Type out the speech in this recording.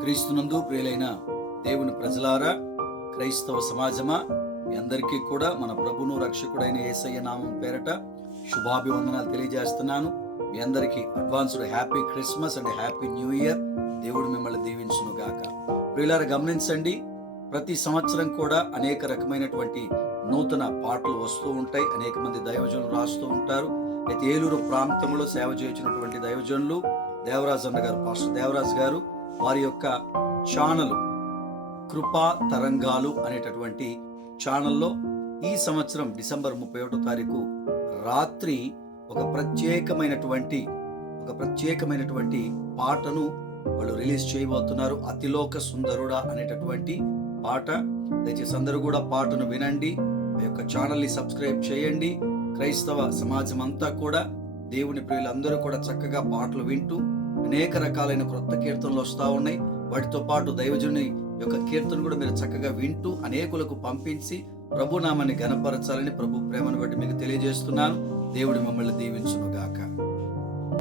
క్రీస్తునందు ప్రియులైన దేవుని ప్రజలారా, క్రైస్తవ సమాజమా, మీ అందరికీ కూడా మన ప్రభును రక్షకుడైన యేసయ్య నామం పేరట శుభాభివందనాలు తెలియజేస్తున్నాను. మీ అందరికీ advanced happy Christmas and happy new year. దేవుడు మిమ్మల్ని దీవించును గాక. ప్రియులారా, గమనించండి, ప్రతి సంవత్సరం కూడా అనేక రకమైనటువంటి నూతన పాటలు వస్తూ ఉంటాయి. అనేక మంది దైవజనులు రాస్తూ ఉంటారు. అయితే ఏలూరు ప్రాంతంలో సేవ చేయించినటువంటి దైవజనులు దేవరాజు అన్న గారు, పాస్టర్ దేవరాజు గారు, వారి యొక్క ఛానల్ కృపా తరంగాలు అనేటటువంటి ఛానల్లో ఈ సంవత్సరం డిసెంబర్ 31వ తారీఖు రాత్రి ఒక ప్రత్యేకమైనటువంటి పాటను వాళ్ళు రిలీజ్ చేయబోతున్నారు. అతిలోక సుందరుడా అనేటటువంటి పాట. దయచేసి అందరూ కూడా పాటను వినండి. ఆ యొక్క ఛానల్ని సబ్స్క్రైబ్ చేయండి. క్రైస్తవ సమాజం అంతా కూడా, దేవుని ప్రియులందరూ కూడా చక్కగా పాటలు వింటూ అనేక రకాలైన క్రొత్త కీర్తనలు వస్తూ ఉన్నాయి. వాటితో పాటు దైవజనుని యొక్క కీర్తన కూడా మీరు చక్కగా వింటూ అనేకులకు పంపించి ప్రభునామాన్ని ఘనపరచాలని ప్రభు ప్రేమను బట్టి మీకు తెలియజేస్తున్నాను. దేవుడు మిమ్మల్ని దీవించును గాక.